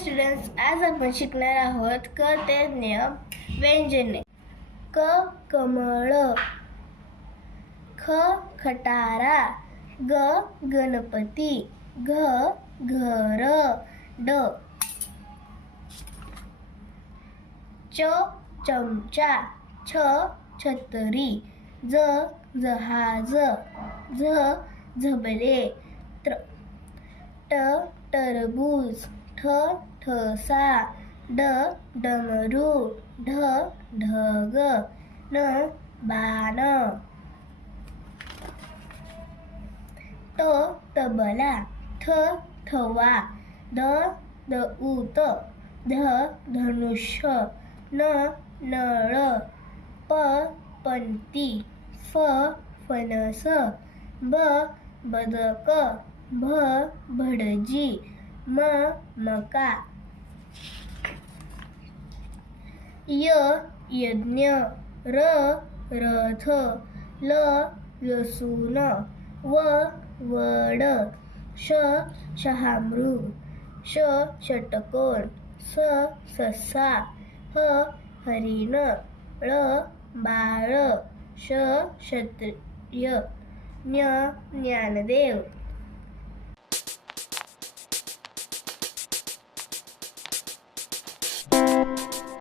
Students आज आपण शिकणार आहोत क ते ज्ञ व्यंजने. क कमळ. ख खटारा. ग गणपती. घ घर. ड. च चमचा. छ छत्री. ज जहाज. झ झबले. त्र ट टरबूज. ठ ठसा ड डमरू ढ ढग न बाण. त तबला थ थवा द दऊत ध धनुष्य न नळ प पंती फ फणस ब बदक भ भडजी. म मका य यज्ञ र रथ ल लसूण व वड श शहामृग श षटकोण स ससा ह हरिण ळ बाळ श क्षत्रिय ज्ञ ज्ञानदेव।